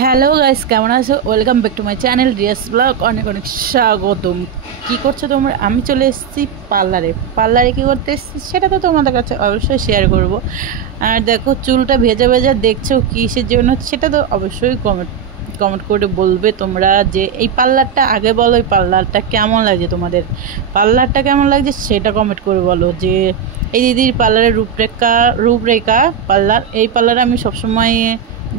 Hello guys, কেমন আছো? Welcome back to my channel Riya's blog. অনেক অনেক স্বাগতম। কী করছো তোমরা? আমি চলে এসেছি পার্লারে কী করতে এসেছি সেটা তো তোমাদের কাছে অবশ্যই শেয়ার করব। আর দেখো, চুলটা ভেজা ভেজা দেখছো, কিসের জন্য সেটা তো অবশ্যই কমেন্ট করে বলবে তোমরা। যে এই পার্লারটা আগে বলো, এই পার্লারটা কেমন লাগছে তোমাদের, পার্লারটা কেমন লাগছে সেটা কমেন্ট করে বলো। যে এই দিদির পার্লারের রূপরেখা পার্লার, এই পার্লারে আমি সবসময়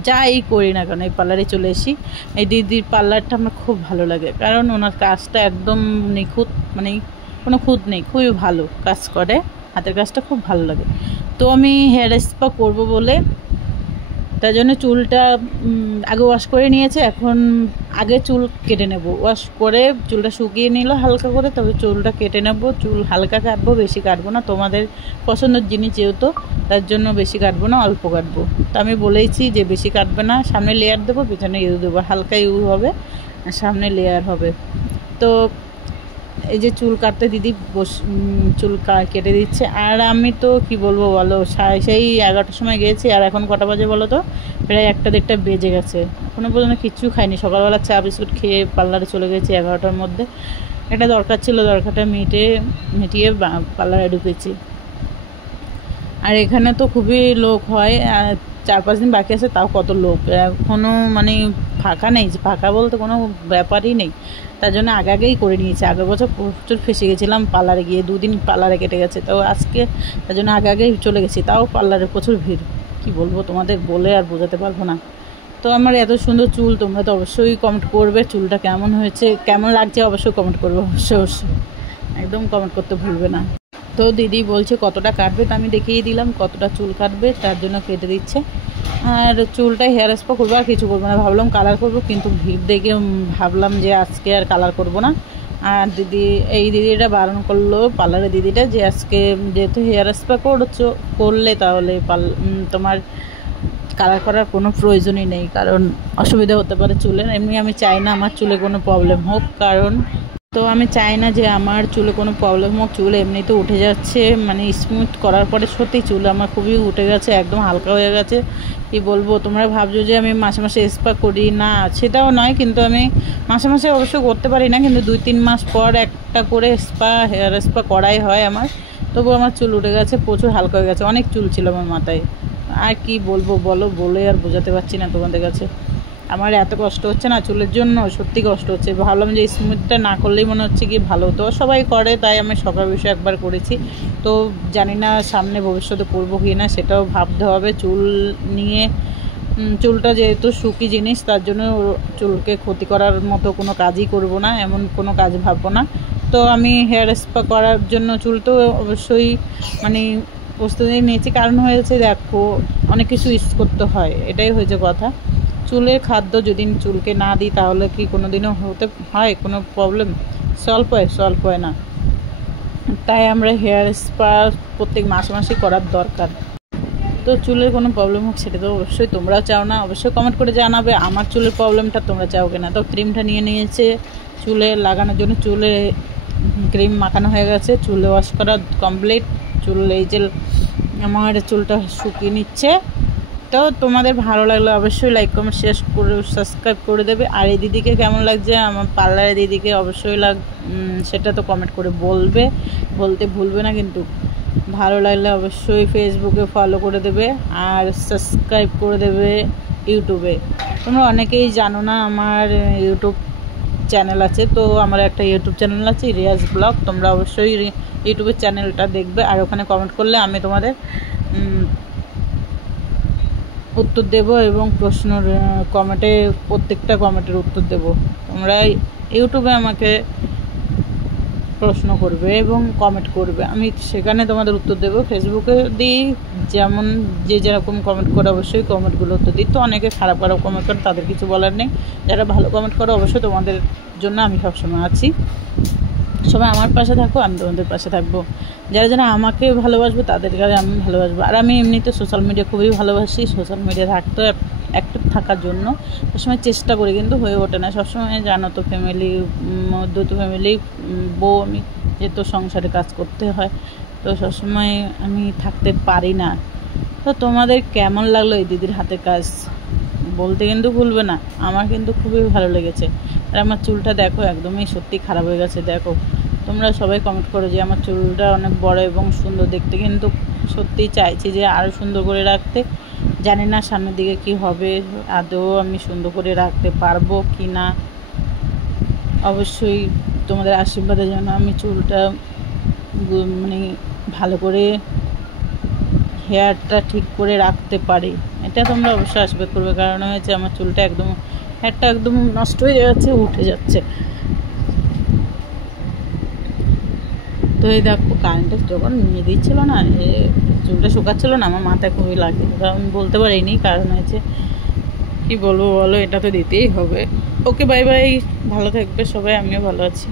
যাই করি না কেন এই পার্লারে চলে আসি। এই দিদির পার্লারটা আমার খুব ভালো লাগে, কারণ ওনার কাজটা একদম নিখুঁত, মানে কোনো খুঁত নেই, খুবই ভালো কাজ করে, হাতের কাজটা খুব ভালো লাগে। তো আমি হেয়ার স্পা করবো বলে তার জন্য চুলটা আগে ওয়াশ করে নিয়েছে। এখন আগে চুল কেটে নেব, ওয়াশ করে চুলটা শুকিয়ে নিল হালকা করে, তবে চুলটা কেটে নেব। চুল হালকা কাটবো, বেশি কাটবো না, তোমাদের পছন্দের জিনিস যেহেতু তার জন্য বেশি কাটবো না, অল্প কাটবো। তো আমি বলেইছি যে বেশি কাটবে না, সামনে লেয়ার দেবো, পেছনে ইউ দেবো, হালকা ইউ হবে, সামনে লেয়ার হবে। তো এই যে চুল কাটতে দিদি চুল কেটে দিচ্ছে। আর আমি তো কি বলবো বলো, সেই 11টার সময় গিয়েছি, আর এখন কটা বাজে বলো তো? প্রায় 1টা-1.5টা বেজে গেছে, এখনও পর্যন্ত কিচ্ছু খাইনি। সকালবেলা চা বিস্কুট খেয়ে পার্লারে চলে গেছি 11টার মধ্যে। এটা দরকার ছিল, দরকারটা মিটিয়ে পার্লারে ঢুকেছি। আর এখানে তো খুবই লোক হয়, 4-5 দিন বাকি আছে, তাও কত লোক এখনও, মানে ফাঁকা নেই, ফাঁকা বলতে কোনো ব্যাপারই নেই। তার জন্য আগেই করে নিয়েছি। আগের বছর প্রচুর ফেসে গেছিলাম পার্লারে গিয়ে, 2 দিন পার্লারে কেটে গেছে। তো আজকে তার জন্য আগেই চলে গেছি, তাও পার্লারে প্রচুর ভিড়, কি বলবো তোমাদের, বলে আর বোঝাতে পারবো না। তো আমার এত সুন্দর চুল, তোমরা তো অবশ্যই কমেন্ট করবে চুলটা কেমন হয়েছে, কেমন লাগছে অবশ্যই কমেন্ট করবে, অবশ্যই একদম কমেন্ট করতে ভুলবে না। তো দিদি বলছে কতটা কাটবে, তো আমি দেখিয়ে দিলাম কতটা চুল কাটবে, তার জন্য কেটে দিচ্ছে। আর চুলটা হেয়ার স্পা করবো, আর কিছু করবো না। ভাবলাম কালার করবো, কিন্তু ভিড় দেখে ভাবলাম যে আজকে আর কালার করবো না। আর এই দিদিটা বারণ করলো, পার্লারের দিদিটা, যে আজকে যেহেতু হেয়ার স্পা করলে তাহলে তোমার কালার করার কোনো প্রয়োজনই নেই, কারণ অসুবিধা হতে পারে চুলের। এমনি আমি চাই না আমার চুলে কোনো প্রবলেম হোক, কারণ তো আমি চাই না যে আমার চুলে কোনো প্রবলেম হোক। চুল এমনিতে উঠে যাচ্ছে, মানে স্মুথ করার পরে সত্যি চুল আমার খুবই উঠে গেছে, একদম হালকা হয়ে গেছে। কি বলবো, তোমরা ভাবছো যে আমি মাসে মাসে স্পা করি না, সেটাও নয়, কিন্তু আমি মাসে মাসে অবশ্য করতে পারি না, কিন্তু 2-3 মাস পর একটা করে হেয়ার স্পা করাই হয় আমার। তবু আমার চুল উঠে গেছে, প্রচুর হালকা হয়ে গেছে, অনেক চুল ছিল আমার মাথায়। আর কি বলবো বলো, বলে আর বোঝাতে পারছি না তোমাদের কাছে। আমার এত কষ্ট হচ্ছে না চুলের জন্য, সত্যি কষ্ট হচ্ছে। ভাবলাম যে স্মুথটা না করলেই মনে হচ্ছে কি ভালো, তো সবাই করে, তাই আমি সকাল বিষয়ে একবার করেছি। তো জানি না সামনে ভবিষ্যতে করবো কি না, সেটাও ভাবতে হবে। চুল নিয়ে, চুলটা যেহেতু শুকি জিনিস, তার জন্য চুলকে ক্ষতি করার মতো কোনো কাজই করব না, এমন কোনো কাজ ভাববো না। তো আমি হেয়ার স্পা করার জন্য চুল তো অবশ্যই মানে প্রস্তুতি নিয়েছি, কারণ হয়েছে দেখো অনেক কিছু ইউজ করতে হয়, এটাই হয়েছে কথা। চুলের খাদ্য যদি চুলকে না দিই তাহলে কি কোনো দিনও হতে হয় কোনো প্রবলেম? সলভ হয় না। তাই আমরা হেয়ার স্পা প্রত্যেক মাসে মাসে করার দরকার। তো চুলের কোনো প্রবলেম হোক সেটা তো অবশ্যই তোমরাও চাও না, অবশ্যই কমেন্ট করে জানাবে আমার চুলের প্রবলেমটা তোমরা চাও কিনা। তো ক্রিমটা নিয়ে নিয়েছে চুলে লাগানোর জন্য, চুলে ক্রিম মাখানো হয়ে গেছে, চুলে ওয়াশ করা কমপ্লিট। চুল এই যে আমার চুলটা শুকিয়ে নিচ্ছে। তো তোমাদের ভালো লাগলে অবশ্যই লাইক কমেন্ট শেয়ার করে সাবস্ক্রাইব করে দেবে। আর এই দিদিকে কেমন লাগছে, আমার পার্লারের দিদিকে অবশ্যই সেটা তো কমেন্ট করে বলতে ভুলবে না কিন্তু। ভালো লাগলে অবশ্যই ফেসবুকে ফলো করে দেবে, আর সাবস্ক্রাইব করে দেবে ইউটিউবে। তোমরা অনেকেই জানো না আমার ইউটিউব চ্যানেল আছে, তো আমার একটা ইউটিউব চ্যানেল আছে রিয়াজ ব্লগ, তোমরা অবশ্যই ইউটিউবের চ্যানেলটা দেখবে। আর ওখানে কমেন্ট করলে আমি তোমাদের উত্তর দেব, এবং প্রত্যেকটা কমেন্টের উত্তর দেব। তোমরা ইউটিউবে আমাকে প্রশ্ন করবে এবং কমেন্ট করবে, আমি সেখানে তোমাদের উত্তর দেবো। ফেসবুকে দিই যেমন যে যেরকম কমেন্ট করে অবশ্যই কমেন্টগুলো উত্তর দিই। তো অনেকে খারাপ কমেন্ট করে, তাদের কিছু বলার নেই। যারা ভালো কমেন্ট করো অবশ্যই তোমাদের জন্য আমি সবসময় আছি। সবাই আমার পাশে থাকো, আমি তোমাদের পাশে থাকবো। যারা যারা আমাকে ভালোবাসবে তাদেরকে আমি ভালোবাসবো। আর আমি এমনিতে সোশ্যাল মিডিয়া খুবই ভালোবাসি, সোশ্যাল মিডিয়া থাকতে অ্যাক্টিভ থাকার জন্য সবসময় চেষ্টা করি, কিন্তু হয়ে ওঠে না সবসময়। জানো তো ফ্যামিলি বউ, আমি যেহেতু সংসারে কাজ করতে হয়, তো সবসময় আমি থাকতে পারি না। তো তোমাদের কেমন লাগলো এই দিদির হাতের কাজ বলতে কিন্তু ভুলবে না, আমার কিন্তু খুবই ভালো লেগেছে। আর আমার চুলটা দেখো একদমই সত্যি খারাপ হয়ে গেছে। দেখো তোমরা সবাই কমেন্ট করো যে আমার চুলটা অনেক বড় এবং সুন্দর দেখতে, কিন্তু সত্যিই চাইছি যে আরও সুন্দর করে রাখতে। জানি না সামনের দিকে কি হবে, আদৌ আমি সুন্দর করে রাখতে পারবো কি না। অবশ্যই তোমাদের আশীর্বাদের জন্য আমি চুলটা মানে ভালো করে হেয়ারটা ঠিক করে রাখতে পারি, এটা তোমরা অবশ্যই আশীর্বাদ করবে। কারণ হয়েছে আমার চুলটা একদম, হেয়ারটা একদম নষ্ট হয়ে যাচ্ছে, উঠে যাচ্ছে। তো এই দেখো কারেন্টটা যখন নিয়ে দিচ্ছিলো না, চুলটা শুকাচ্ছিল না, আমার মাথায় খুবই লাগছে। কারণ বলতে পারিনি, কারণ হয়েছে কি বলবো বলো, এটা তো দিতেই হবে। ওকে বাই বাই, ভালো থাকবে সবাই, আমিও ভালো আছি।